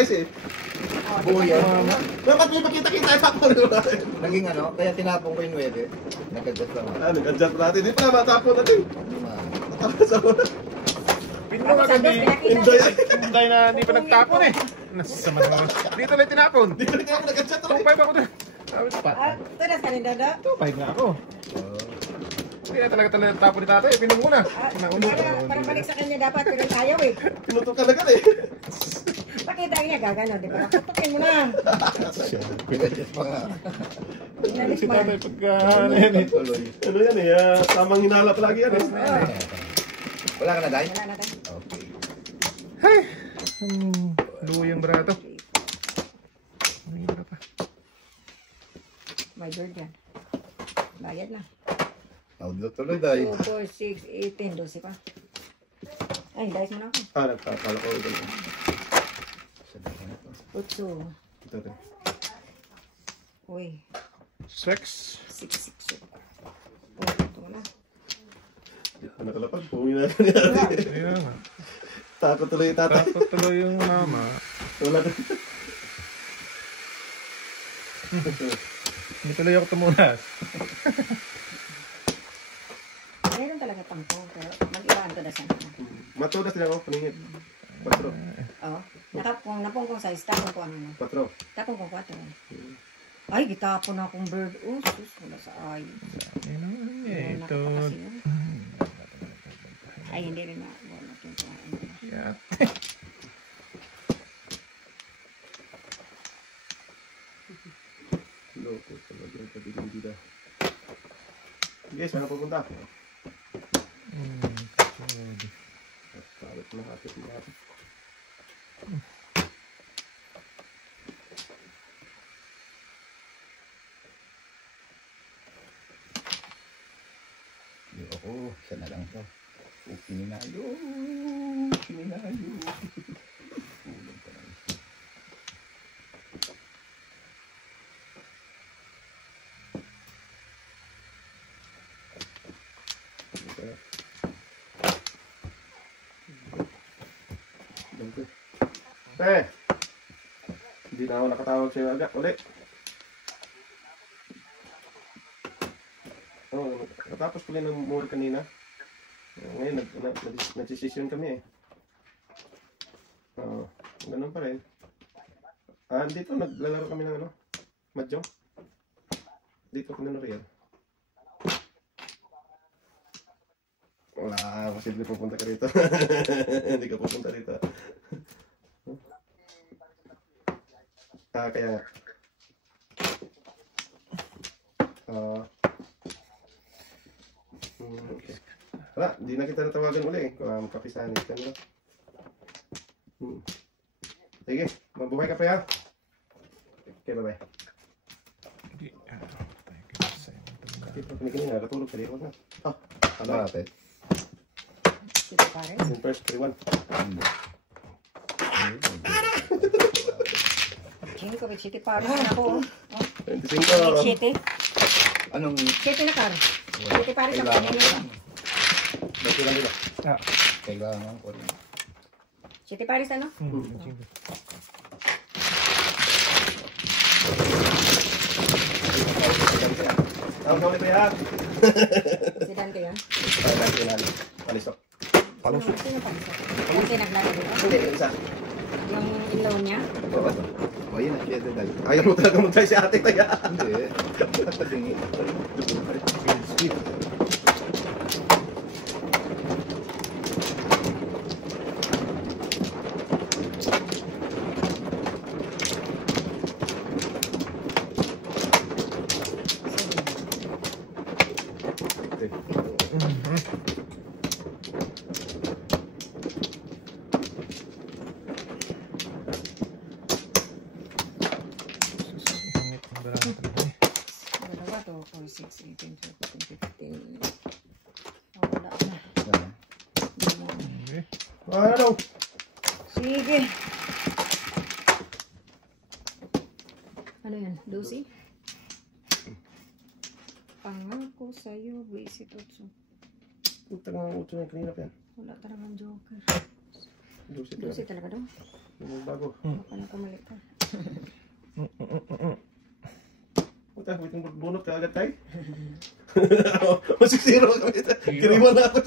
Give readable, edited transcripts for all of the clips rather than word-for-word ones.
size eh. Buo yun. Dapat may pakita-kita yung tapon. Naging ano, kaya tinapong ko yung 9. Nag-adjust lang. Nag-adjust natin. Hindi pa na matapon natin. Tapos ako na. Pinro nga hindi. Enjoy. Hindi na hindi pa nagtapon eh. Nasasama naman. Dito lang tinapon. Dito na ako nag-adjust. 2.5 ako doon. Sabi ko pa. Tunas ka rin dada? 2.5 nga ako. Hindi na talaga tapon ni tatay. Pinong muna. Para balik sa kanya dapat, pero ayaw eh. Pinutok ka na ka eh. Pakita niya gagano, di ba? Tutukin mo na. Nag-adjust pa nga. Si tatay pagka ano yan eh. Ano yan eh, tamang hinala palagi yan eh. Wala ka na, Day? Wala na tayo. Okay. Hay! Luyang brato. May hira pa. My God yan. Bayad na. Naudlot tuloy, Day. 2, 4, 6, 8, 10, 12 pa. Ay, dice mo na ako. Nagkakala ko ito. Utso. Ito ito. Uy. 6. 6, 6. Oh, ito na. Nakalapag, puwi na ka niya. Ayan nga. Takot tuloy yung tatay. Takot tuloy yung mama. Wala ka. Hindi tuloy ako tumunas. Meron talaga tangko, pero mag-ibaan ko na sana. Matudas din ako, paningit. 4. Oo. Napong kong size, tapong ko ano. 4. Tapong ko 4. Ay, gitapon na akong bird. Oh, sus, wala sa ay. Ayan naman eh. Ito. Nakakapasi yun. Ay, hindi rin na. Wala ito. Yan. Loko talaga yung pabili-bili. Guys, saan pupunta? Salit na kapit natin. Ako, isa na lang to. Pininayo. Pininayo. Ulang pa lang. Hindi na ako nakatawag sa'yo agad. Ulit. Natapos ko rin ng mall kanina. Ngayon, nagsisession kami eh. Ganun pa rin. Dito, naglalaro kami ng ano? Mahjong. Dito ko na real. Wala, posible pupunta ka rito. Hindi ka pupunta rito. Kaya nga. Okay. Wala, hindi na kita natawagan uli eh. Kapisahan ka nila. Sige, mabuhay ka pa ya. Okay, bye-bye. Kasi pag kanina, natulog ka rin. Ano natin? Ito pare. Yung first 3-1. Ching ko, City pare na ako. 25. City. Anong... City na kar. City pare sa kanina. Dati lang nila. Kailangan ko rin. City pare sa ano? Tawag ulit pa yan. Si Dante yan. Palisok. Palusok. Sino palusok? Dante naglaro dito. Hindi, isa. Yung ilaw niya. O, yun ang kaya dahil. Ayaw mo talaga mag-try si ate tayo. Hindi. Tatabingi. Speed. Dalawa to, 4, 6, 18, 12, 15. Wala na. Ano? Sige. Ano yan? Lucy? Pangako sa'yo, Visit Otso. Puta nga utso na kanina pa yan. Wala talagang joker. Lucy Lucy talaga daw. Yung bago. Ano kumalit ka? Puta, wait yung bunot ka agad tayo. Masisiro ka. Kiriwan na ako.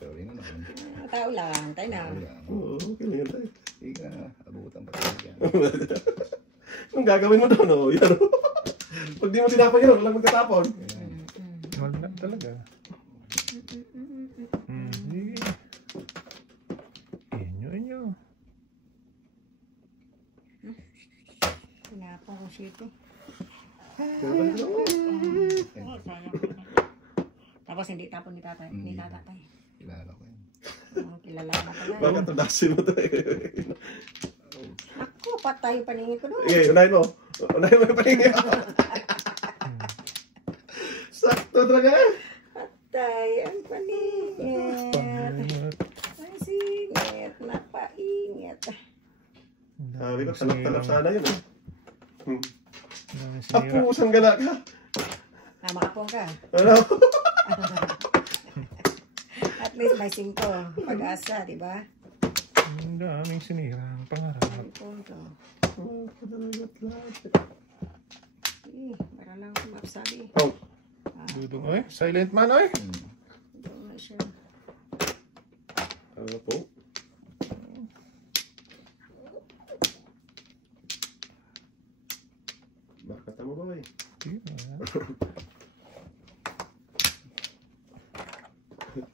Sorry na naman. Tao lang, tayo na. Oo, okay lang yan tayo. Hindi ka abutan pa tayo dyan. Anong gagawin mo doon, oh? Yan, oh. Pag di mo tinapon yun, walang magtatapon. Wala talaga. Inyo. Tinapon ko siya ito. Tapos hindi tapon ni tatay. Ni tatay. Kilala ko yun. Kilala na pala. Bakit tunasin mo tayo? Ako, patay yung paningin ko doon. Okay, unahin mo. Unahin mo yung paningin. Sakto talaga. Patay ang paningin. Ay, singit. Napaingit. Sabi ko, talap-talap sana yun. Sinira. Apusang gala ka. Makapong ka. Ano? At least may 5. Pag-asa, di ba? Ang daming sinira ang pangarap. May punto. Para lang ako masabi. Oh, Dudong, oy. Silent man, oy. Doon na siya. ano po? Bakit mo ba eh?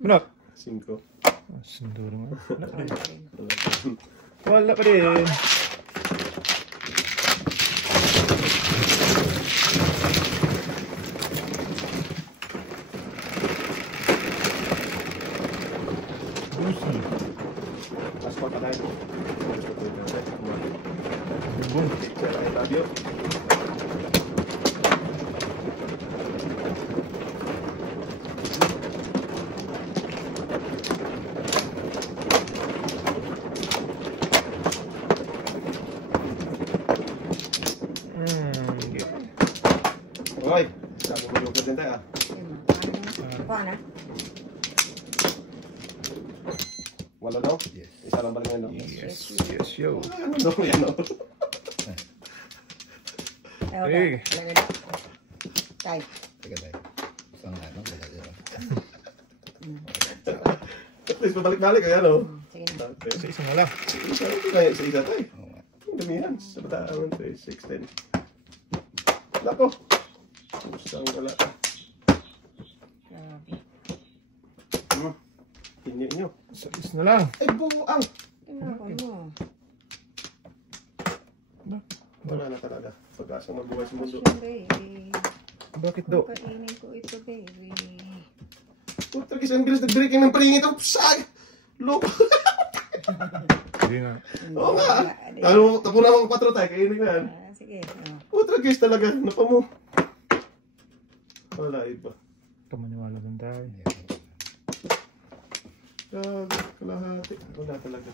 Benak. 5. Sunduro nga. Wala pa rin. Asphalt pa tayo. Boom. I love you. Okay, sabi mo yung din tayo ah. Paano? Wala daw? Yes. Isa lang balik ngayon. Yes, yo. Ano daw yan oh? Hey. Tay. Teka tayo. Isang ano, wala dyan. At least pabalik-balik ayan oh. Sige na. Sa isang wala. Isa lang tayo, sa isa tayo. Oo nga. Ang damihan. Sa bataan, 3, 6, 10. Nako. Isang wala. Grabe. Hingi nyo. Sa is na lang. Ay, buang! Tinapon mo. Wala na talaga. Pag-asa ng buhay sa mundo. Baby. Bakit do? Kainin ko ito, baby. Puta, isang bilis nag-breaking ng paringit. Sag! Look! Hindi na. Oo nga. Ano, tapo na ako 4 tayo. Kainin ko yan. Sige. Puta, guys talaga. Napa mo. Wala iba. Kamaniwala din tayo. Kalahati. Wala talaga.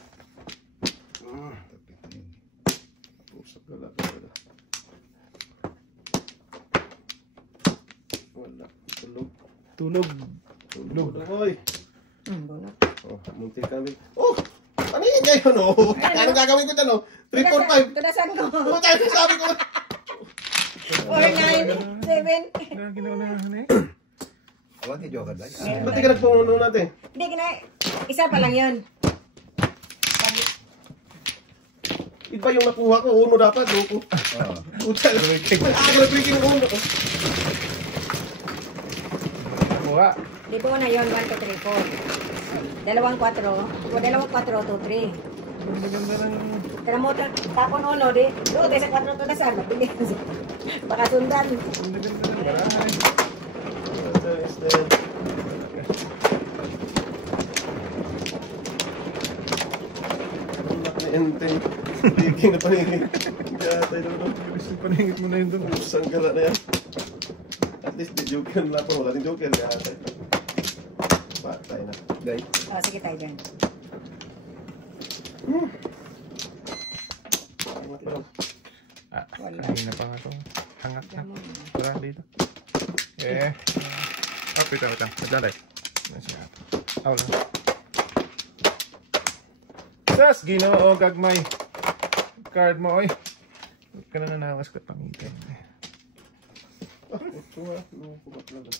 Usap ka lang talaga. Wala. Tulog. Tulog. Tulog. Oy. Bunot. Oh, munti kami. Oh! Ano yun kayo, no? Ano gagawin ko dyan, no? 3, 4, 5. Tudasan ko. Puta, sabi ko. 4, 9, 7. Ginawa na eh. Awag ni Joker ba? Ba't di ka nagpuno natin? Hindi, isa pa lang yun. Iba yung nakuha ko. Uno dapat, loko. Oo. Puta, ako nag-breaking ng uno. Nakuha. Di ba na yun, 1, 2, 3, 4. Dalawang 4. O dalawang 4, 2, 3. Ganda ng... Kaya mo tapon uno, di. Doon, sa 4 tudasan. Mabilis. Baka sundan. Ganda ng barahay. Enteng. Breaking na paningin. Gatay naman. Gusto paningit mo na yun doon. Usang gala na yan. At least di joker na po. Wala din joker. Gatay. Patay na. Guys. Oh, sige tayo dyan. Angat pa lang. Ah, Wala. kanina pa nga ito. Hangat na. Diyan mo. Tara dito. Eh. Oh, wait lang. Naglalay. Aw lang. Sas, Ginoo gagmay. card mo, oy. Huwag ka na nanawas ka pangitin. Ah, ito nga. Loko ka talaga.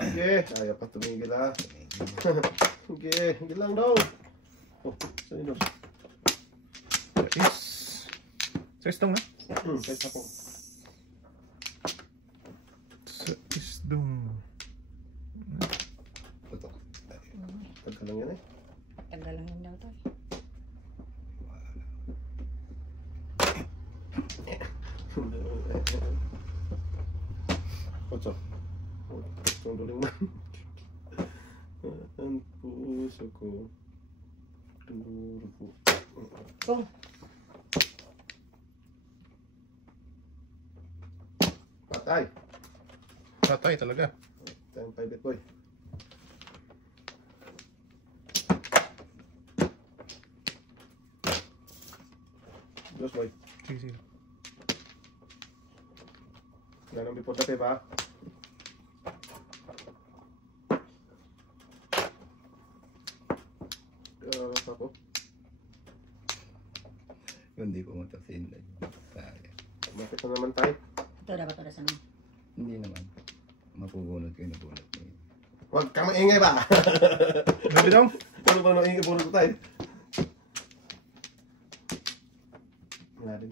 Sige, ayaw pa tumigil ha. Sige, hindi lang daw. Oh, sa'yo no. Sa isdong na? Kahit ako. Sa isdong. Ito. Tagka lang yan eh. Tagal lang yun daw to. Kotso. Ang galing man. Ang puso ko. Duro po. Kung, Patay. Patay talaga. Tayong 5-bit boy. Diyos boy. Sige, sige. Yan ang before the pep ha. Ako. Hindi pumunta sa inlay. Sayang. Bakit na naman tayo? ito dapat para sa mga. Hindi naman. Mapubunot ko yung nabunot mo. Huwag kang maingay ba? Gabi daw? Paano ba maingay puro ko tayo? Wala din.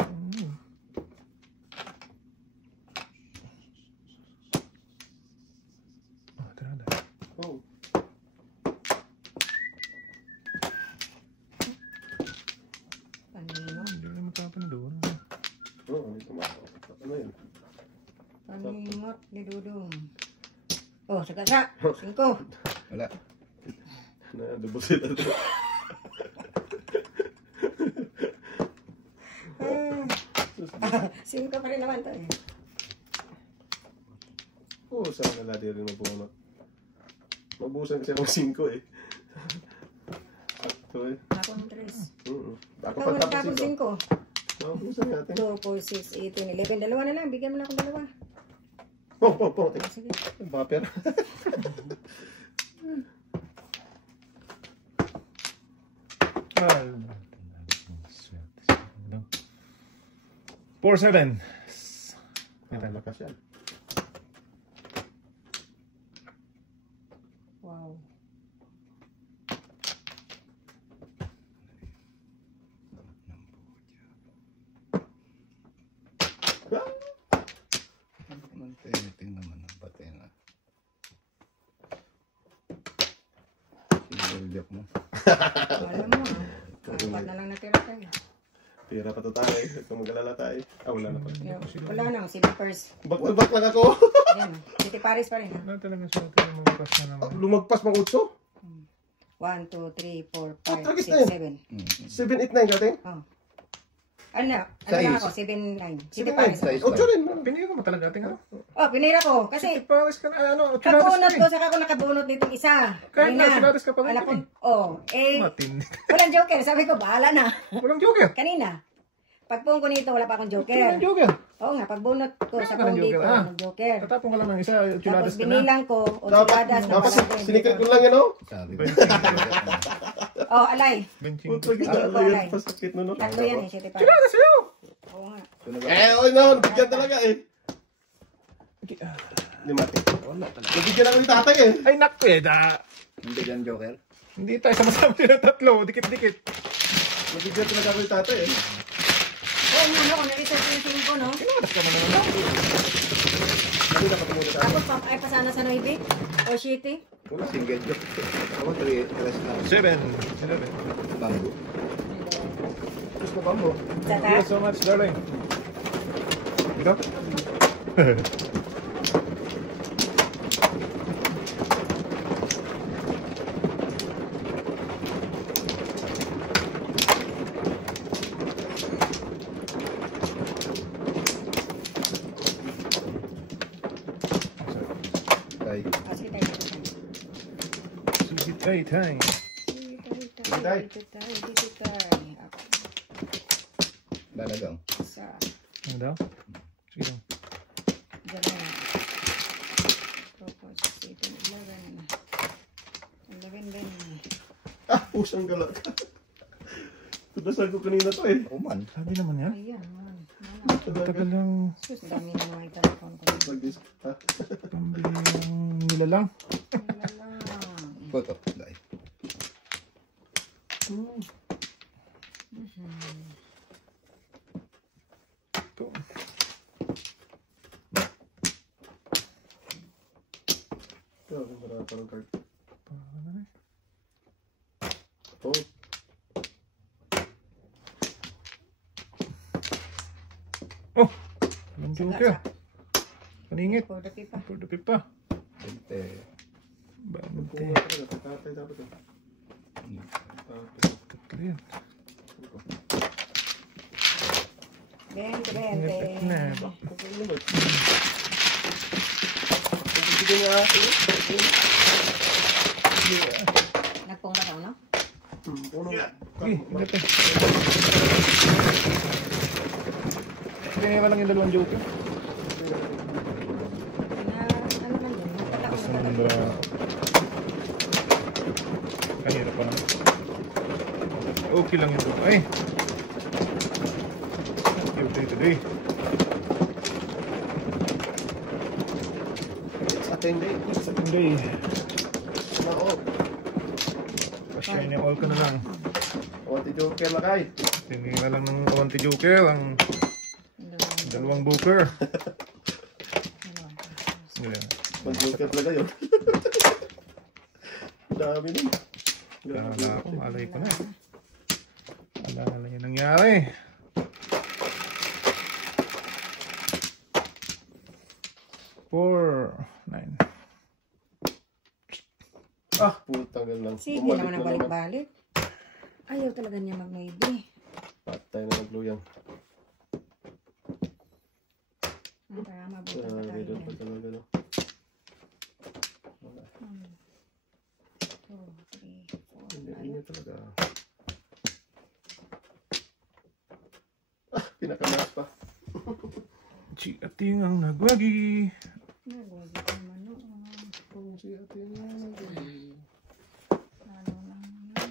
Oh, tara. Oh. Paningot. Hindi ko na matapon doon. Oo, ano ito ma? Ano yun? Paningot ni Dudong. Oh, sagasa. 5. Wala. Nadubusit na ito. Singko pa rin naman to eh. Oo, saan na ladi rin mabunot. Mabusan kasi akong 5 eh. Sakto eh. Ako ng 3. Ako Ikaw pa mo tapos tapos 5. 5. Mabusan natin. 2, 4, 6, 8, 10, 11. Dalawa na lang. Bigyan mo na akong dalawa. Po. Sige. Bapper. 4-7. Malakas yan. Wow. Tingnan naman ang patay na. Sinulyak mo. Alam mo ah. Apat na lang natira tayo. Tira pa to tayo eh. Kung mag-alala tayo. Wala na pa. Wala na. Si Vickers. Bak lang ako. Ayan. City Paris pa rin ha. Wala talaga sa atin yung mga pas na naman. Lumagpas mang 8. 1, 2, 3, 4, Ah, 5, tragis 6, na yun. 7, 8, 9 gating. 7. Oh. Ano na? Ano Size. lang ako? 7, 9. City Paris. Size. 8 rin. Pinili ko mo talaga ating ano? Oh, pinira ko. Kasi Paris ka na, ano, chuladas kabunot ka ko, eh. saka ako nakabunot nitong isa. Kahit na, Kanina. chuladas ka pa rin Anak ko, eh. oh, Matindi. walang joker. Sabi ko, bahala na. Walang joker. Kanina. Pagpung ko nito, wala pa akong joker. Walang joker. Oo nga, pagbunot ko sa Walang pung dito, joker, ah. walang joker. Tatapon ka lang ng isa, Tapos chuladas ka na. binilang ko, o Dapat sinikret ko lang yan oh. Sabi ko. Oh, alay. Benching. Putag Ay, na alay. yan. Pasakit no no. Tatlo yan eh, City Paris. Chuladas sa'yo! Oo nga. Oy naman. Bigyan talaga eh. Limati. Wala talaga. Nabigyan ako ni tatay eh. Ay, naku eh, da. Hindi dyan joker. Hindi tayo sama-sama sila tatlo, dikit-dikit. Nabigyan talaga ako ni tatay eh. Oo nga, no, na-research yung team ko, no? Chuladas ka man naman. Lalo na kapamunod sa Tapos, ay pasana sa Noivik o City. Wala single joke. Ako 3 rest na. 7. 11. Bamboo. Tapos na ba mo? Sa Thank you taas. so much, darling. Ikaw? Tay. Ah, sige tayo. Ay, tay. Dito tayo. Lalagang. Isa. Ano daw? Sige lang. Dalawa. Tapos 7, 11. 11 din. Ah, pusang galak. Tudasan ko kanina to eh. Uman. Sabi naman yan. Ayan, man. Tagal lang Sus, dami na mga italakon ko. Mag-dis. Ah, pambili ng nilalang. Wala lang. Photo. Dahil. Ito. ito, marami pa ng card. Paano na eh? Oh, Oh! Walang joker. Paningit. For the pipa. For the pipa. Sente. Bante. kuha ka na. Tatay dapat eh. Tatlo yan. 20, Ngepek na. 20. Okay naman. Bigyan niya ako. Nagpong ka no? Puno. Eh, ngepek. Kaya walang yung dalawang joker. Ano man yun? Tapos Nagpataon naman ka ba... Kanina pa naman. Okay lang ito. Ay! Okay today. Sa tende. Second day. Nako. Pa-shine yung all ka na lang. Konti joker lakay. Tingin na lang ng konti joker. Ang dalawang booker. Yeah. Mag-joker talaga yun. Dami nun. Kala ako, alay ko na. Alala yung nangyari. Four, 9. Ah, putang lang. Sige Bumalik naman ang na balik-balik. Ayaw talaga niya mag-maybe. Patay na nagluyang. Para mabuti pa tayo Ganun pa yan. talaga no. 2, 3, 4, Hindi talaga. Ah, pinakamas pa. Si Ating ang nagwagi. Nagwagi ka naman noon. Oh, si ate niya. Lalo lang na.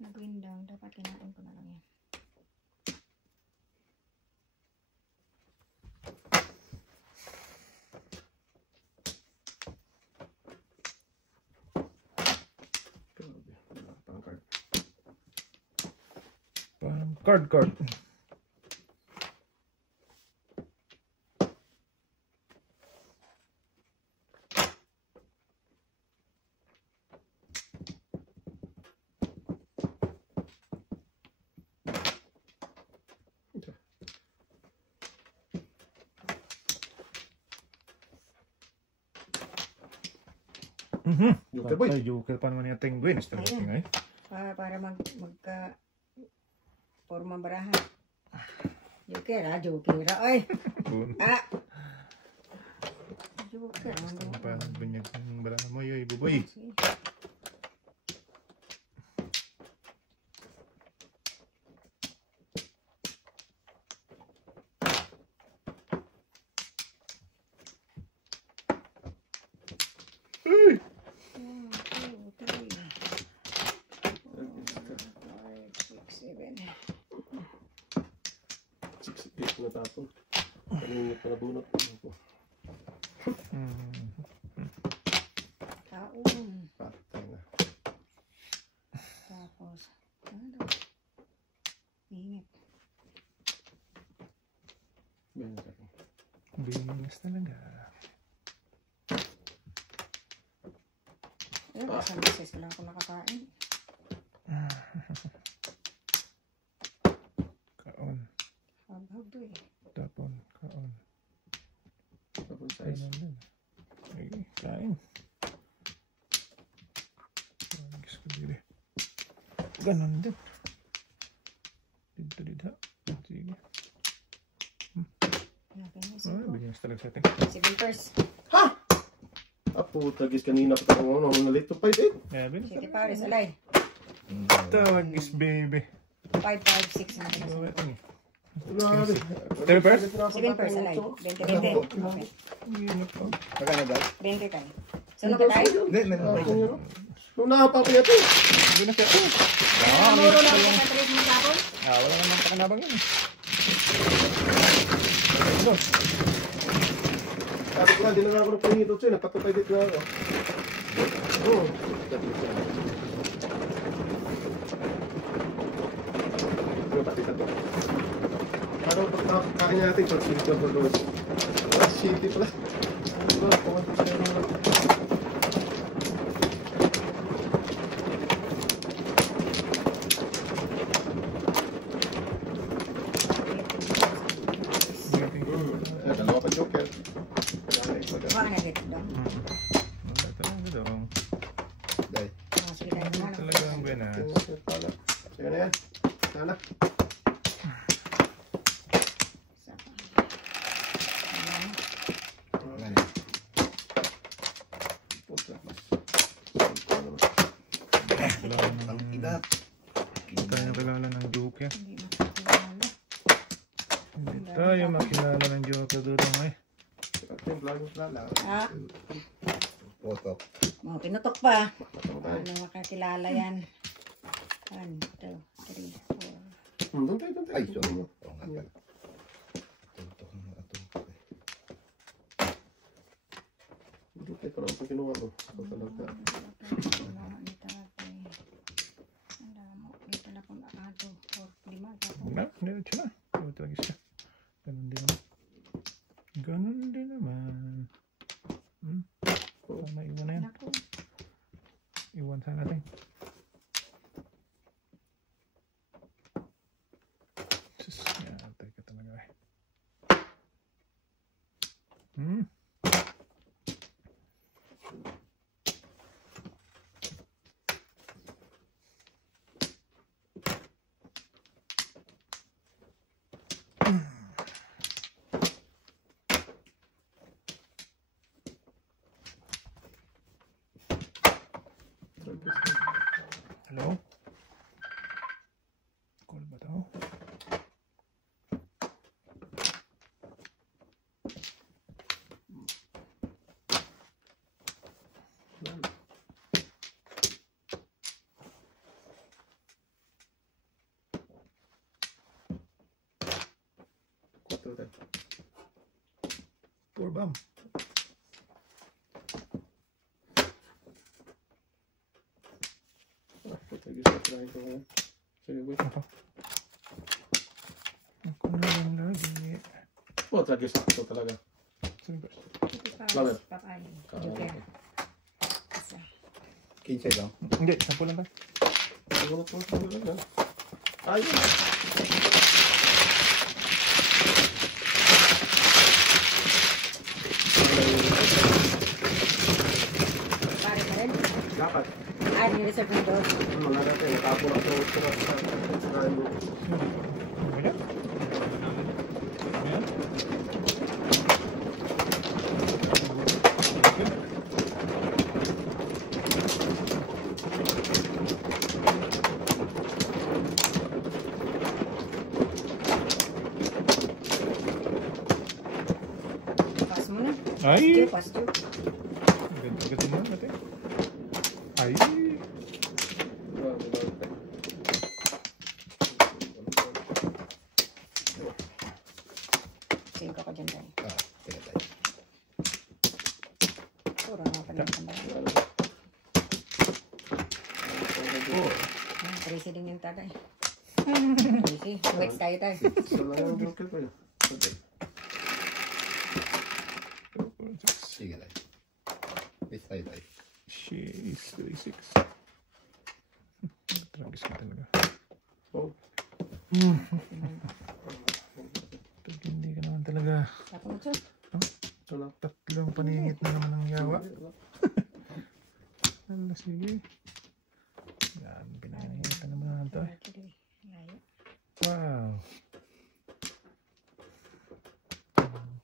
Nagwindang. Dapat kinain ko na lang yan. Grabe, wala pang card. Card. Joker boy. Ay, joker pa naman yung Ating Gwen. Ayan. Para magka forma baraha. Joker ah, Joker ah. Ay! Ah! Joker. Ano pa bunyag ng bala mo yoy, buboy. Natapon. Kanina pa nabunot. Taon. Patay na. Tapos, ano daw? Ingat. Bilis talaga. Ayun, isang beses ko lang ako nakakain. Kaon. Habhab to eh. Tapon. Kaon. Tapon Ay, size. nandun. Ay, kain. Gusto ko dili. Ganon din. Dito. Sige. Okay, Ay, bilis talaga sa atin. 7 first. Ha? Up puta guys, kanina pa tayo nalit to 5 eh. Grabe na. City Paris, alay. Tawag is baby. 556 na pala. Grabe. 3 pairs? 7 pairs, alay. 20. Okay. Magkano daw? 20 kayo. Sunod ka tayo? Hindi, meron tayo. Nung nakapapayat eh. Hindi na siya. Muro lang sa 3 mo tapon? Wala naman pakanabang yun. Sabi ko nga, di na ako nagpahito sa'yo. Nagpatupay dito na ako. Oo. Ano pati sa to? Parang pagkakain natin, pag city ka for those. City pala. Diba? Pumunta tayo naman. Dalawa pa joker. Baka na dito daw. Dahil. Sige tayo naman. Talagang benas. Sige na yan. Sana. Puta. Ang idat. Hindi tayo kilala ng Joker. Hindi makakilala. Hindi tayo makilala ng Joker doon eh. Ah, Photo. mga pinutok pa. Ano makakilala yan? 1, 2, 3, 4. Doon tayo. Ay, sorry. Oo nga pala. Tutok ang mga tutok eh. Doon tayo parang pag kinuha mo. Ako talaga. Na, hindi siya na. Hindi talaga siya. Ganun din naman. Ganun din naman. Tama, iwan na yan. Iwan sana natin. Sus, yatay ka talaga eh. Hello? Call ba ito? Poor bum. Sige, boy. Ako na lang lagi. Oh, talaga sakto talaga. Sige, boss. Lover. Joker. Isa. 15 lang. Hindi, 10 lang tayo. Siguro po sa ulo na. Ayun. Pare pa rin. Dapat. Ah, ni-reserve na doon. Ano na natin, nakapo na ito sa ano. Ayan. Ayan. Pass mo na. Ay! Pass you. Ganda naman natin. Ay! Singko ko dyan tayo. Tingnan tayo. Puro nga pa naman ba? Tracy din yung tagay. Tracy, wait tayo tayo. Isa lang yung joker ko yun. Sige tayo. Wait tayo tayo. She is 36. Tragis ka talaga. Oh. Pag hindi ka naman talaga. Tapos mo siya. Wala. Tatlong paningit na naman ang yawa. Ano, sige. Yan, pinangitan naman natin ito eh. Wow.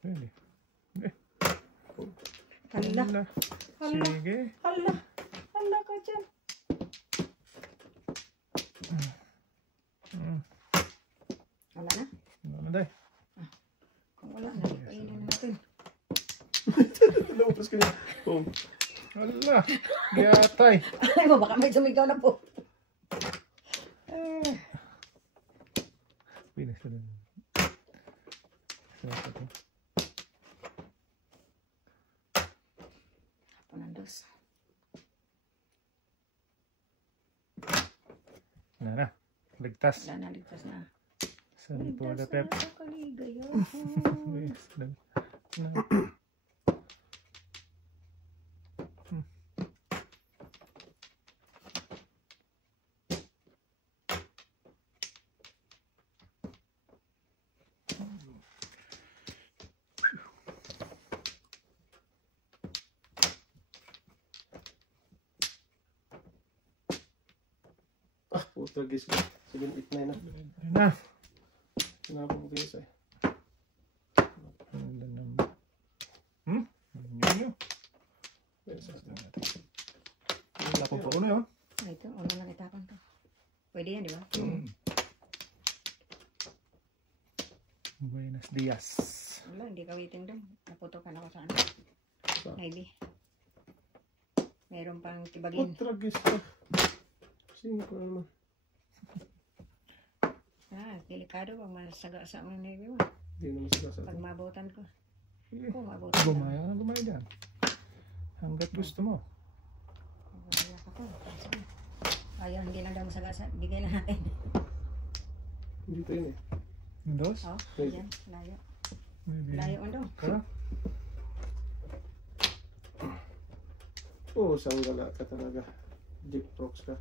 Pwede. Okay. Hala. Hala. Hala. Sige. Hala. Hala ka dyan. Wala na? Ano na day? Kung wala na, ipainin na natin. Naubos ka niya. Oh. Hala. Gatay. Ay mo, baka may sumigaw na po. Pinas na din. Sarap ito. Panandos. Wala na. Ligtas. Wala na, ligtas na. Saan po na pep? Ligtas na sa kaligayahan. Ah, puto guys. 789 na. Na. Sinabog ko guys eh. Ganda naman. Yun. Wala pang puno yun. Ay, ito, ano lang itapon to. Pwede yan, di ba? Buenos dias. Wala, hindi ka waiting doon. Naputokan ako sa ano. Maybe. Meron pang tibagin. Puto guys. 5 naman. Delikado pag masaga sa mga navy mo. Hindi naman sila sa Pag mabutan ko. Sige. Kung mabutan ko. Gumaya ka na gumaya dyan. Hanggat gusto mo. Wala ka po. Sige. Ayaw, hindi lang daw masagasa. Bigay lang natin. Dito yun eh. Yung dos? Oo, Pwede. yan. Layo. Maybe. Layo ano. Kaya? Oo, sanggala ka talaga. Deep rocks ka.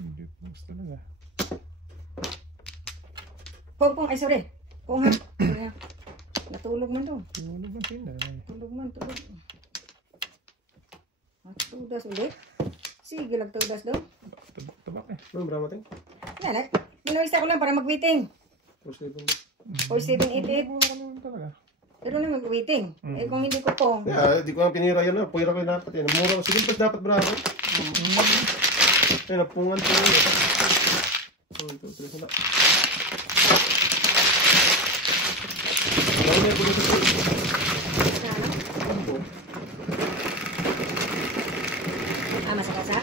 Hindi po gusto talaga. Pong, ay sorry. Pong ha. Natulog man to. Tulog ang tinda. Tulog man, tulog. Tudas ulit. Sige, lagtudas daw. Tabak eh. Ano, brama tayo? Yan, binuwista ko lang para mag-waiting. Cross label. Or 788. Wala ka naman talaga. Pero na mag-waiting. Eh kung hindi ko po. Yeah, di ko nga pinira yan na. Puwira ko yung dapat yan. Mura ko. Sige, dapat bravo. Ay, napungan ko yun. 1, 2, 3, wala. Dahil niya ko dito sa kampo. Masagasa.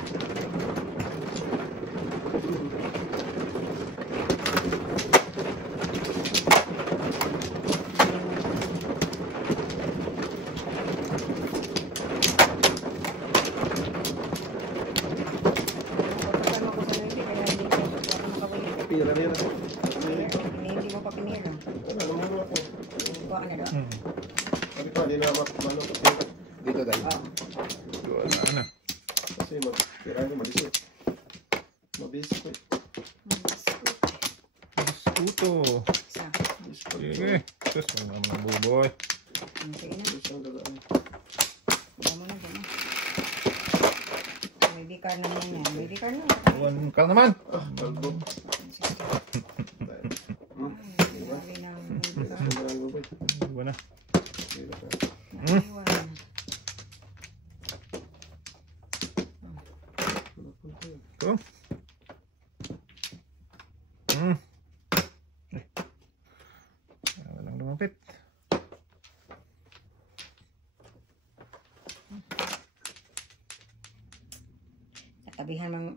Pira rin ako. Hindi mo pa pinira. Ano, namura ko. Kuha ka na doon. Sabi ko, hindi na ako mano. Dito tayo. Wala na. Kasi mag-pira ko, malisip. Mabisi ko eh. Biskuto. Isa. Sige. Sus, wala naman buboy. Sige na. Isang galaan. Kuha mo na dyan. May card naman yan. May card na. Buwan ka naman. Ah, kalbo. Sabi ng Buwan na. naiwan. Ito. Walang lumapit. Katabihan ng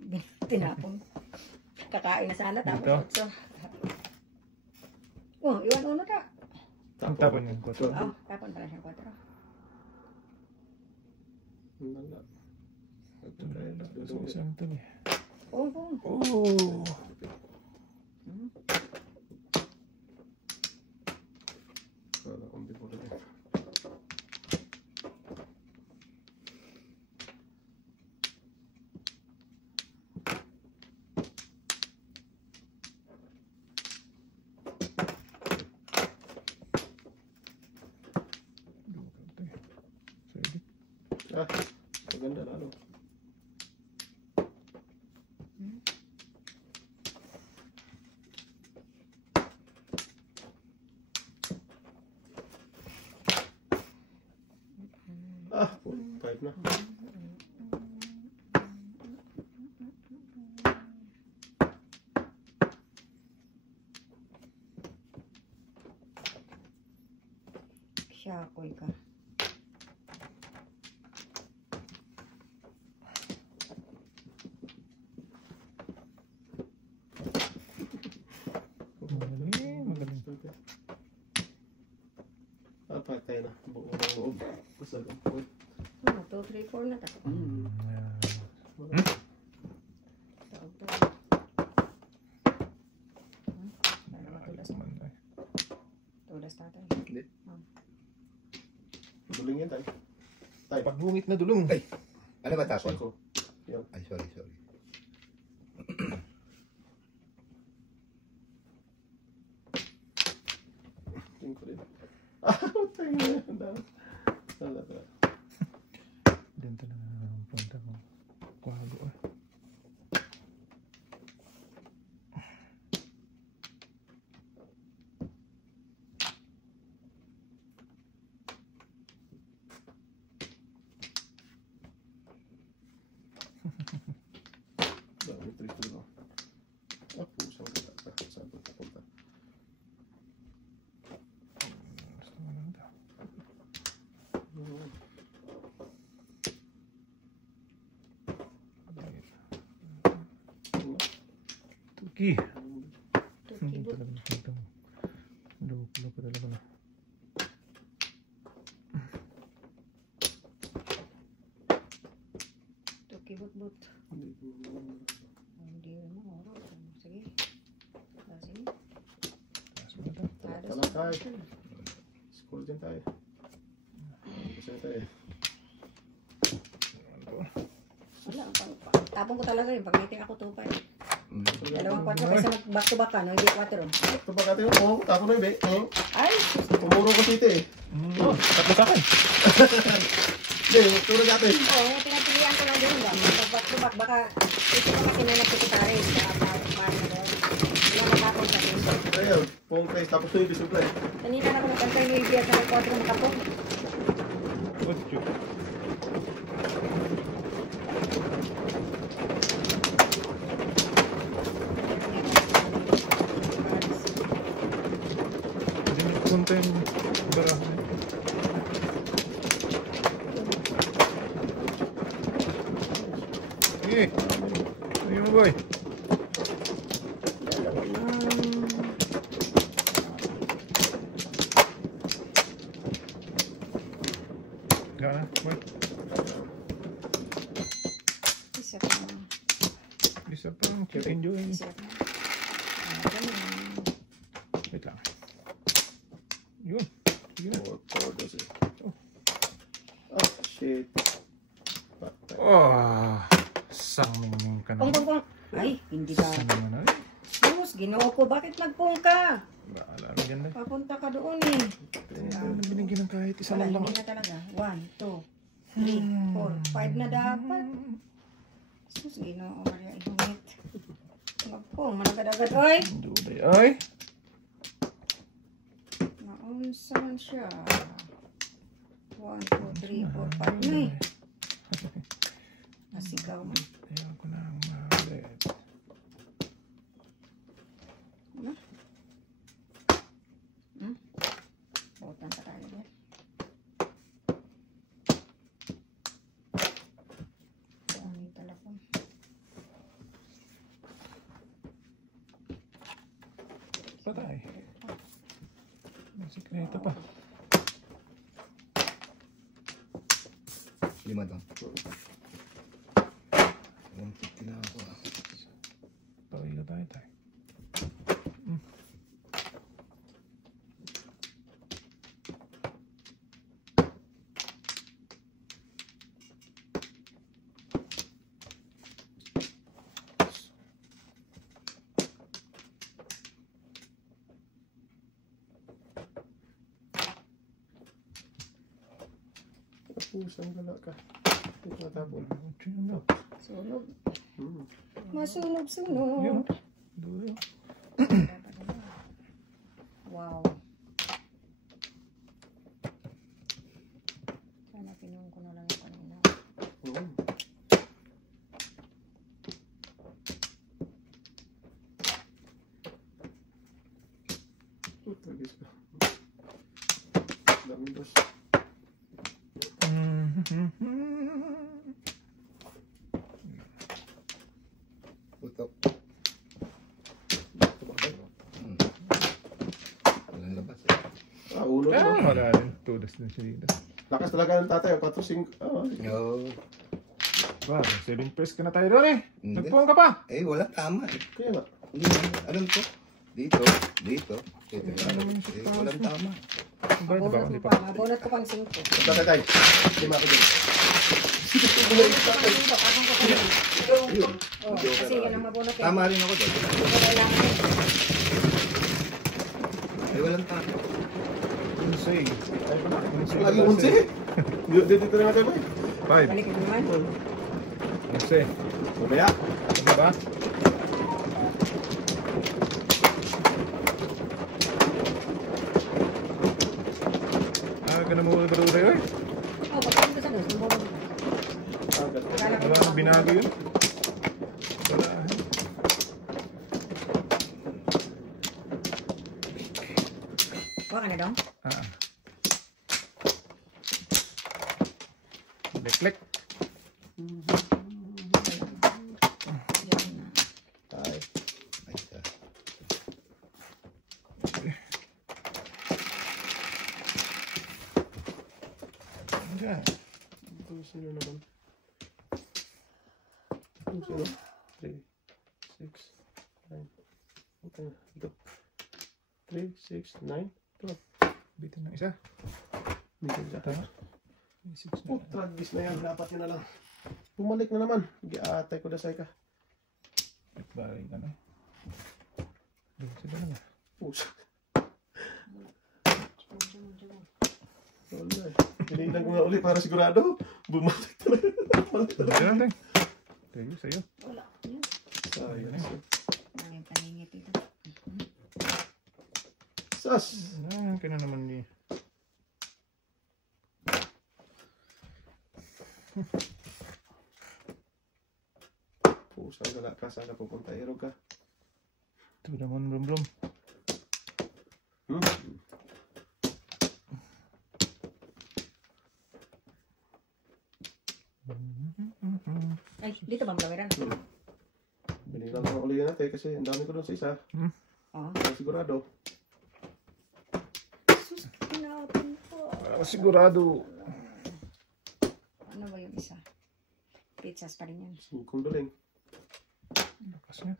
tinapon. Kakain na sana tapos Dito? otso. Oh, iwan uno ta. Ang tapon yung koto. Oh, tapon pala siyang 4. Wala. So, isang ito eh. Oh, oh. Oh! Wala akong bipura eh. Sige. Ah, maganda lalo. na. Siyakoy ka. Magaling, magaling. Patay na. Buong loob. Kusag ang puwet. 2, 3, 4 na tako. Ayan. Taog to. Para matulas mo. Man, ay. Tulas natin. Hindi. Duling yan tayo. Pagbungit na dulong. Ay. Ano ba tapon? Siko. Yan. Ay, sorry. Tingin ko rin. Ah, tayo na yan. Talaga. Diyan talaga ang punta ko. Kwago ah. Dami trito na. Ah, pusang gata. Saan ba papunta? Gusto mo lang ito. Tuki. Hindi Tukibot. talaga nakita mo. Duplo pa talaga na. Tukibot-bot. Hindi mo. Sige. Sige. Taas mo na ito. Talang tayo. Score dyan tayo. Kasi tayo. Ano to? Wala. Tapon ko talaga yun. Pag may tika ko 2-5. Dalawang 4 kasi back to back ka. No? Hindi 4. Ito ba kati mo? Oo, tapo na yun, be. Ay! Pumuro ko sito eh. Oh, tatlo sa akin. Hindi, turo natin. Oo, pinapilihan ko lang din. Pag back to back, baka ito pa kasi na nagsekretary. Kaya paano na doon. Wala matapon sa akin. Ayun, pong place. Tapos ito yung bisuplay. Kanina na ako nagkantay ni Ibia sa 4 makapon. What's you? Hindi na pupunta yung barahan. Sige. Ayun mo boy. Gana, boy. Isa pa. Isa pa. Keep enjoying. Isa pa. Wait lang. Yun. Sige na. Four does it. Ah, shit. Patay. Oh, sangming ka Pong, naman. pong, pong. Ay, hindi ba? Saan naman ay? Sus, ginoo ko. Bakit nagpong ka? Baala na dyan na. Papunta ka doon eh. Binigyan ng kahit isa Wala, lang lang. hindi na talaga. 1, 2, 3, 4, 5 na dapat. Sus, ginoo. Maria, ihungit. Magpong, managad-agad. Oy! Duday ay. Naunsan siya. 1, 2, 3, 4, 5 na eh. Nasigaw man. Ayaw ko na ang mahalit. Ano? Butan pa tayo dyan. Ang may talapon. Patay. May sikreto pa. 5 doon. 150 na ako. Pawila tayo tayo. Pusang gala ka. Ito natapon. Ano? Sunog. Hmm. Masunog-sunog. Yun. Dulo. Wow. Sana pinuhon ko na lang yung kanina. Putok. Walang labas eh. Ulo Ah, na. wala rin. Tudas din siya dito. Lakas talaga ng tatay. 4-5. No. Wow, 7 press ka na tayo doon eh. Hindi. Nagpuang ka pa. Eh, wala tama eh. Kaya nga. Hindi, alam ko. Dito, dito. Walang tama. Ba, diba? Mabunot Hindi mo pa. pa. Mabunot ko pang 5. Tatay. Lima ko din. Oh, kasi yan ang mabunot eh. Tama rin ako doon. Kailangan eh. Eh, walang tama. Unsay. Lagi unsi. Dito na natin ba? 5. Balik ko naman. Unsay. Mamaya. Ano ba? Ganun mo barura yun. Oh, pagkain ko sa dos. Mabunot. Akala ko Wala nang binago yun. Wala. Kuha ka na dong? Ah. Lek-lek. Ay. Ay, Diyan. Ito sino naman? Ito sino? 3, 6, 9. Ito. 3, 6, 9. Ito. Bitin ng isa. Dito dyan. Tama. 6 na. Tragis na yan. Dapat yun na lang. Bumalik na naman. Giatay ko dasay ka. Bagay ka na. Doon sila na. Pusa. Wala eh. Tinilang ko nga uli para sigurado. Bumalik talaga. Diyan lang. Tayo sa'yo. Wala. Yun. Sayang. Ang paningit ito. Sas! Ah, kaya na naman niya. Pusa wala ka. Sana pupunta. Ero ka. Ito naman blum-blum. Ay, dito bang blaweran? Binilang ko uli natin kasi ang dami ko doon sa isa. Oo. Sigurado. Sus, kinapin po. Sigurado. Ano ba yung isa? Pizzas pa rin yan. Sukong duling. Lakas niya.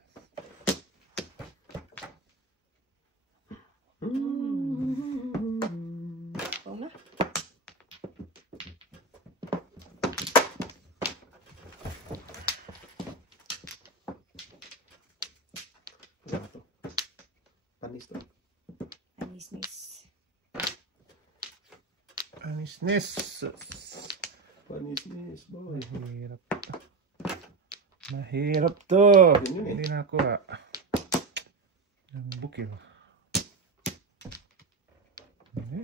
Oo nga. Wala to. Panis to. Anisnis. Anisnes. Panis boy. Mahirap. Mahirap to. Yun yun eh. Hindi na ako ang bukil. Hindi.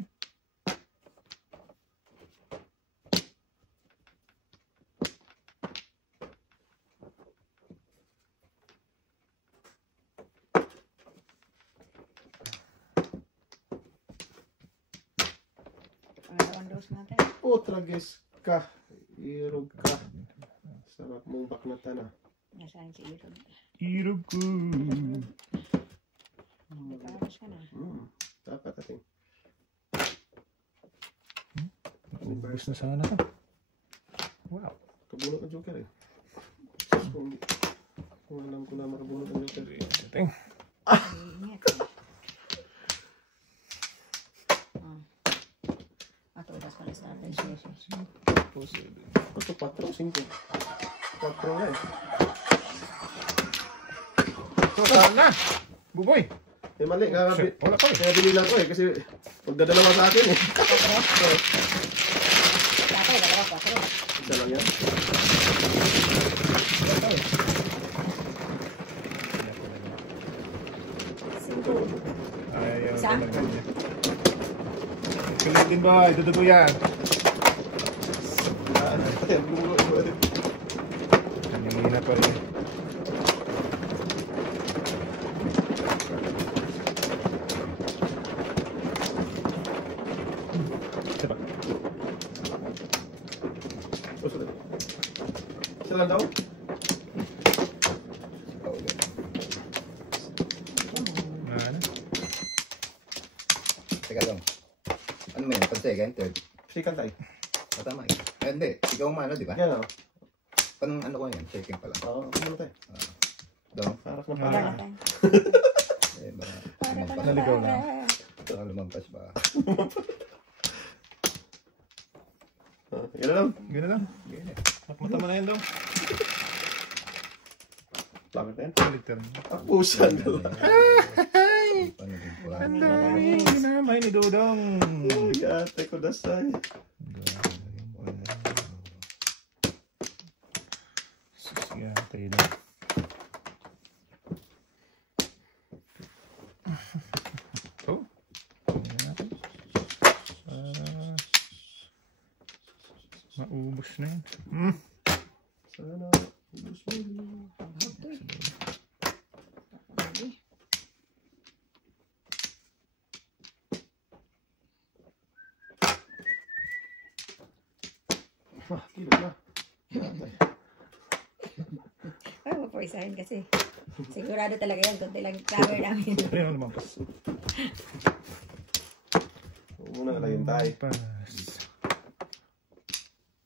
Pangalawang dose natin. Tragis ka. Irog ka. Sarap mong baknatan ah. Nasaan si Irod? Irog ko. Nagkakaros ka na. Dapat ating. Ubus na sana to. Wow. Kabunot ng joker eh. Kung alam ko na makabunot ng joker. Ting. Ingat. Ato, udas pala sa atin. Ito 4, 5. 4 na eh. So, saan na? Buboy. Eh mali nga. Wala pa eh. Kaya binilang ko eh kasi magdadalawa sa akin eh. Dato, dalawa, 4. Isa lang yan. Ayaw Isa? talaga niya. Kulit din ba? Dudugo yan. Ate, ang bumulo. Kanina pa rin. Diba? lang daw. Ikaw ulit. Ano? Teka lang. Ano mo yan? Pag second, third? Second tayo. Tama eh. Hindi. Ikaw ang mano, di ba? Yan o. Pan ano ko yan? Second pala. Oo, ako muna tayo. Dong. Parak na Wala parak. na tayo. Eh, baka Para lumampas. Naligaw na. Baka lumampas pa. Yan na lang. Gano'n lang. Ganyan. Mata mo na yan daw. Bakit na yan? Baliktad. Apusan na lang. Paano din po? Ang dami. Ginamay ni Dodong. Ate ko dasay. Sige, tayo na. Oh. Tingnan natin. Maubos na yun. Sana. Ubus mo. Kilo na. Ay, mapoisahin kasi. Sigurado talaga yan. Kunti lang yung flower namin. Ayun ang lumampas. Huwag mo na lang tayo. Lumampas.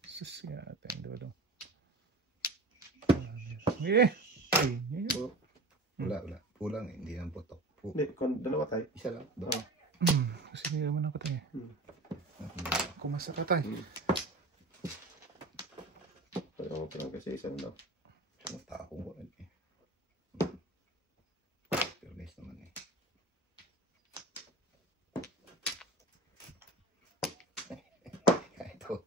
Sus nga ating Dodong. Eh! Ay, yun yun. Wala. Kulang eh. Hindi nang putok. Hindi, dalawa tayo. Isa lang. Dong. Kasi hindi naman ako tayo. Kumasa ka tayo. Kaya mo pa lang kasi isa na. Matako ko rin eh. Pero nice naman eh. Kahit 8.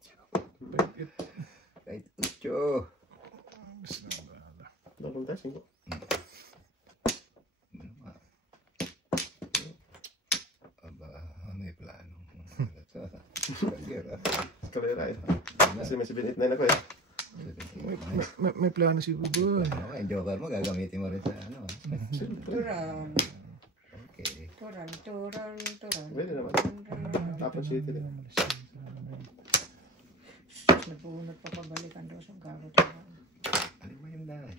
Kahit 8. Dalawang tayo, 5. Aba, may plano. Kalera. Kalera eh. Kasi may 789 ako eh. May plano si Buboy. Ano ka, yung joker mo, gagamitin mo rin sa ano. Turan. Okay. Turan. Pwede naman. Tapos city din. Nabunot pa pabalikan daw sa gago. Turan. Ano ba yung lahat?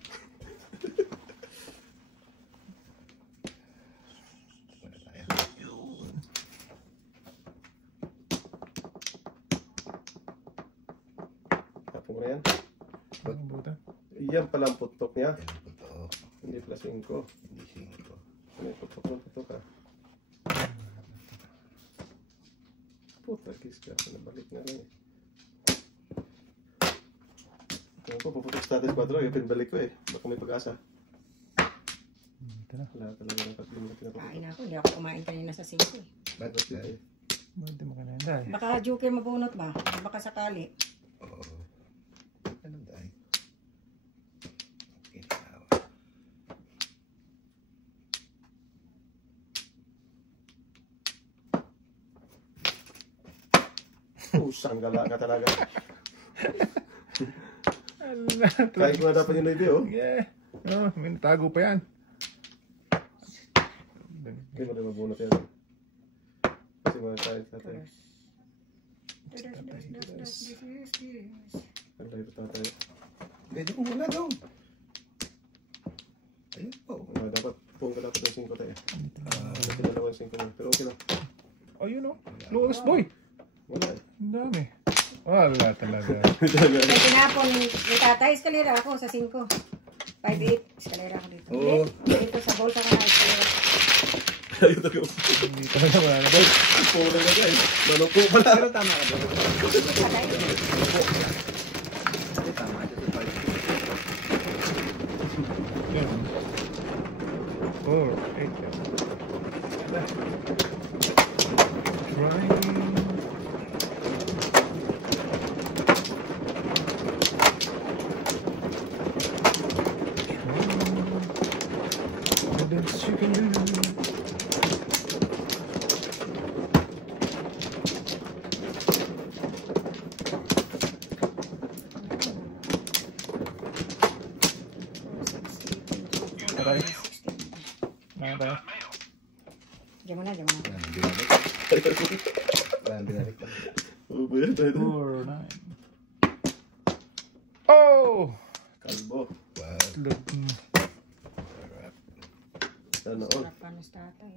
Wala tayo. Tapos ko na yan. Ang buta. Yan pala ang putok niya. Yan po to. Hindi pala 5. Hindi 5. May putok ka. Puta, kiss ka. Nabalik na lang eh. Kaya po, puputok sa status 4. Yung pinbalik ko eh. Baka may pag-asa. Ito na. Wala talaga ng tatlong na pinaputok. Kain ako. Hindi ako kumain kanina sa 5 eh. Ba't tayo? Ba't di mo ka na yan dahil? Baka joker mabunot ba? Baka sakali. Oo. Ano tayo? Okay, Pusang gala ka talaga. Ala, Kahit mo na dapat yung live oh. yeah. Oh, may natago pa yan. Hindi mo na mabunot yan. Kasi mga tayo sa tayo. Ang live tayo. Pwede kong wala daw. Ayun po. Dapat pong ka dapat ng 5 tayo. Dapat dalawang 5 na. Pero okay lang. Oh, yun o. Lowest boy. Wala eh. Ang dami. Wala talaga. May tinapon ni tatay. Eskalera ako sa 5. 5'8". Eskalera ako dito. Oo. Dito sa bolsa ko na eskalera. Ayun talaga. Hindi talaga wala na boy. Puro na guys. Manupo pala. Pero tama ka doon. Patay. Kasi tama ito sa 5. Yan. 4, 8. Trying. The best you can do. Taray. Mga tayo. Diyan mo na. Wala nang binalik. Wala nang binalik lang. Ubo yan tayo. 4, 9. Oh! itlog. Sana all. Sarap ka ng tatay.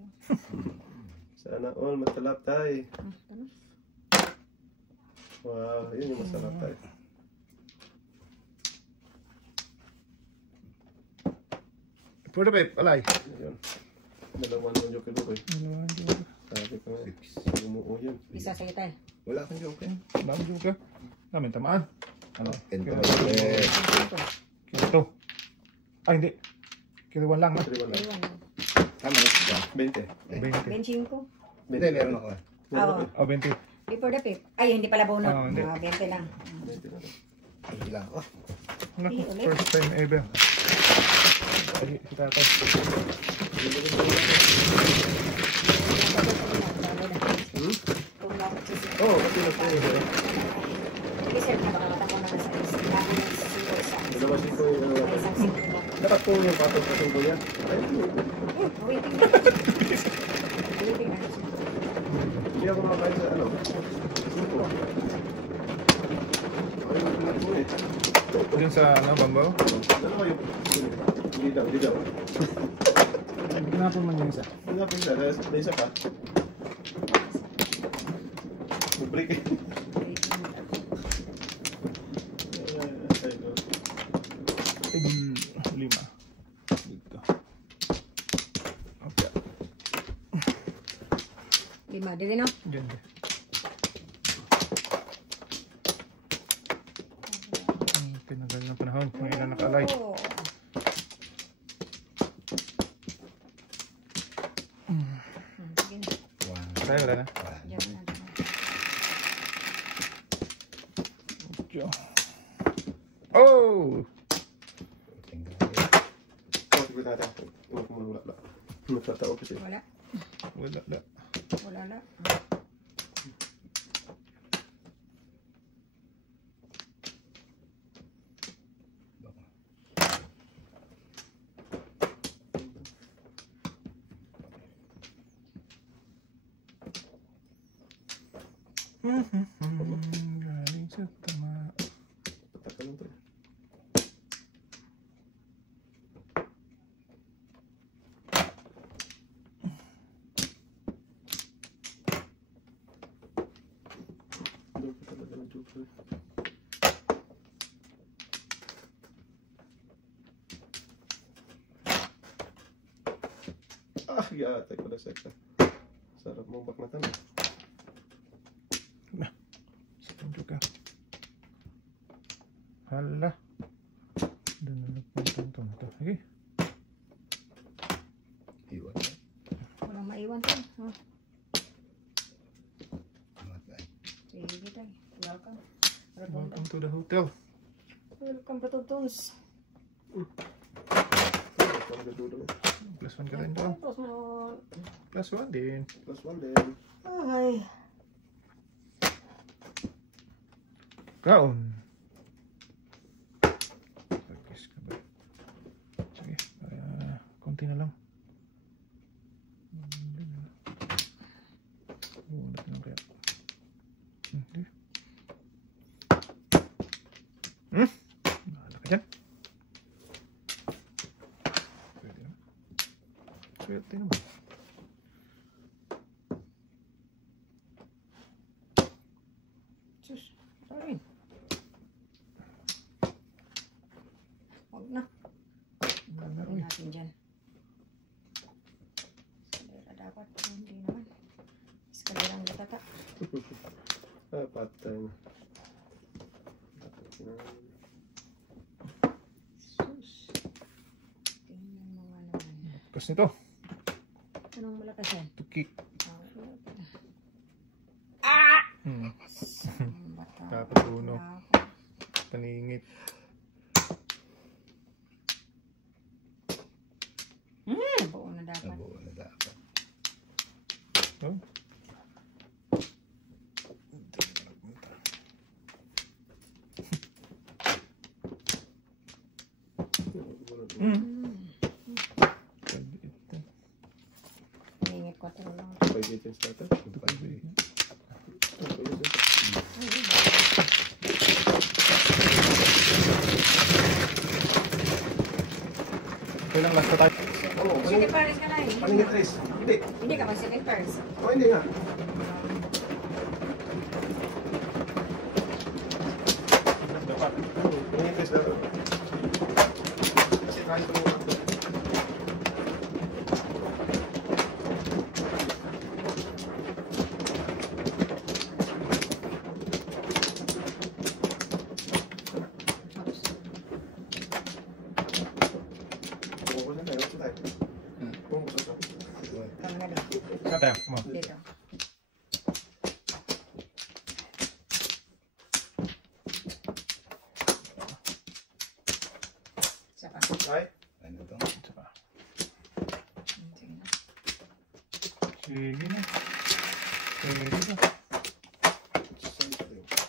Sana all. Matalap tayo. Ano? Wow, yun yung masarap tayo. Pwede ba? Alay. Ayun. Dalawan yung joker ko eh. Dalawang joker. Sabi ko nga. Bumuo yan. Isa sa kita. Wala kang joke eh. Dalawang joker. Namin tamaan. Ano? Ento Kilo ba? to. Ay, hindi. Kilo 1 lang. Triwan lang. Iwan. Tama na. 20. 20. 25. Hindi, meron ako. Oo. Oh, 20. Before the fifth. Ay, hindi pala bonus. Oo, hindi. 20 lang. 20 na lang. Hindi lang ako. Naku, Ulit. first time ever. Ay, si tatay. Oo, kasi na po. Sige sir, nakakata ko naman sa isa. Lagi ng siko isa. Dalawa dito yung ano. May isang siko na. Dapat po yung patong kasong buya. Ayun. Waiting na. Waiting na. Hindi ako makakain sa ano. Suko. Ayun, pinag po eh. Dun sa ano, Bambaw? Dalawa yung... Hindi daw, hindi daw. Ginapon man yung isa. Ano po isa? May isa pa. Mag-break eh. Tig 5. Dito. Okay. 5. Dili no? Ganda. Tinagal ng panahon. Mga ilan nakaalay. Oo. Sige na. Tayo, wala na. Diyan na. Diyo. Oh! Kau sige natin. Huwag mo wala. Nagtatao kasi. Wala. Wala na. Wala na. Galing sa tama. Patak ka lang to eh. Doon pa talaga ng joker. Ah, yatay ko na sekta. Sarap mong baknatan eh. Sa punto ka. Hala. Doon na nagpuntang to. Sige. Iwan. Walang maiwan to. Oh, Matay. sige tayo. Welcome. Welcome to the hotel. Welcome to Tutuns. Parang gadulo. Plus 1 ka rin to. Tapos mo. Plus 1 din. Plus one din. Ay. Kaon. Focus ka ba? Sige. Konti na lang. Ulit lang kaya. Hindi. Bahala ka dyan. Pwede naman. Pwede naman. Sus. Sorry. Huwag na. Wala, Gawin uy. natin dyan. Eskalera dapat. Hindi naman. Eskalera ang gatata. Ah, patay na. Patay na. Sus. Tingnan mo nga naman. Kas nito. Anong malakas yan? Tuki. Ah! Bata. Dapat uno. Paningit. Buo na dapat. Nabuo na dapat. Oh. Ingit ko ito lang. 5 agents natin. Kailang last na tayo. Oo, City Paris ka na eh. paningit tres. Hindi. Hindi ka pa City Paris. Oo, hindi nga. Paningit tres na. Kasi tayo ito muna. Bumubulong tayo. Bumubulong tayo. Bumubulong tayo. Ano na dito? Saan tayo? Mo. Dito. Isa pa. Ay, Ano to? Isa pa. Sige na. Sige na. Sige na.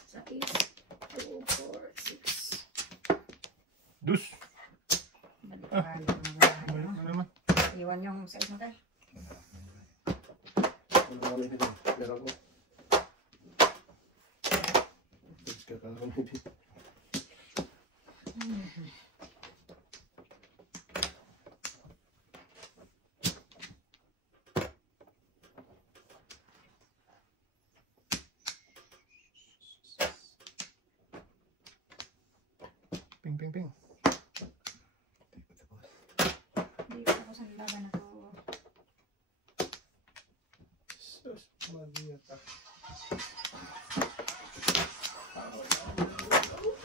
Sa is 2, 4, 6. Dus. Balikan Ano naman? Iwan yung sa isang tayo. wala namin ito. Meron ko. Tapos kakaroon hindi. Ping, ping, ping. Hindi ko ako sa laban na to. Sus, Maria ta.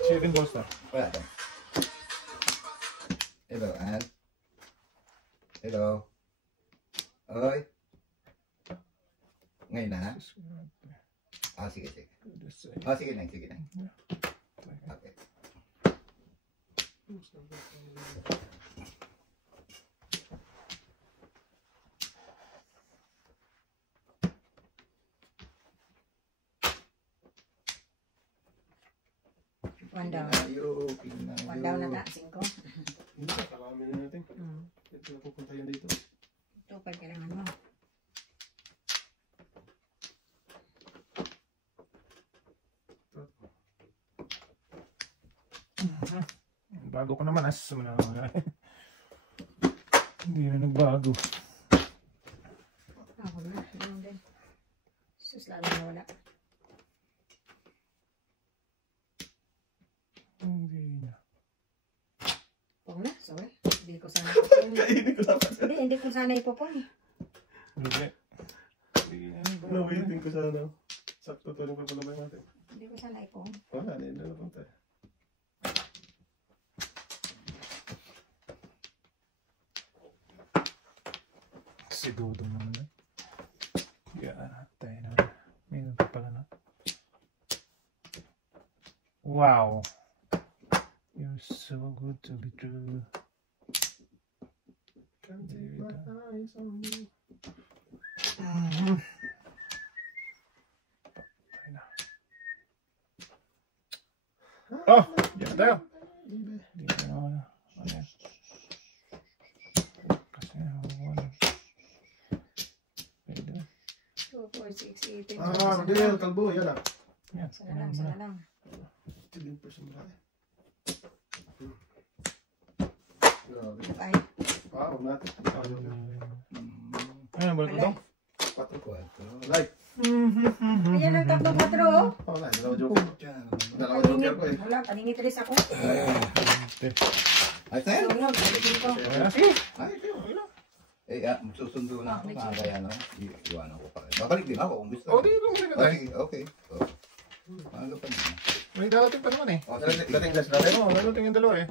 7 balls na. Wala to. Hello, Ann. Hello. Oy. Ngayon na? Ah, sige, sige. Ah, sige na, sige na. Okay. One down. Pinayo, pinayo. One down na ta. 5. Hindi, kalamin na natin. Ito na pupunta yan dito. 2, 5 kailangan mo. Bago ko naman as hindi na nagbago. Ako na. Ganun din. Sus, lalo na wala. Hindi na. Pong na. Sorry. Hindi ko sana ipopong. Kainin ko dapat. Hindi ko sana ipopong. Hindi. Nawaiting ko sana. Sakto to rin pa pala natin. Hindi ko sana ipopong. Wala, hindi na napunta. Si Dodo naman eh. Yeah, tayo na. Meron pa pala na. Wow. You're so good to be true. Can't take my eyes on you. Tayo na. Oh! Yan na tayo. Hindi na ako na. Ano yan? Kasi wala. Pwede. 2, 4, 6, 8, 10. Ah, Rodel, kalbo, yan ah. Yan. Sana lang, sana lang. Tiling person ba? Grabe. Ay, Wow, natin. Ano ba ito? Patro ko. Quatro. Like. ayan ang tatlo 4 oh. Wala, dalawa joke. Diyan. Dalawa joker ko eh. Wala, kaningit rin ako. Ay, tayo. Sunod, sabihin ko. Ay, ito. Eh, susundo na ako. Kaya ano, iwanan ko pa rin. Babalik din ako kung gusto. Oh, di ko muna Oh, tayo. sige, okay. Oh. Ano pa naman? May darating pa naman eh. Oh, Dating gas natin. Oo, darating yung dalawa eh.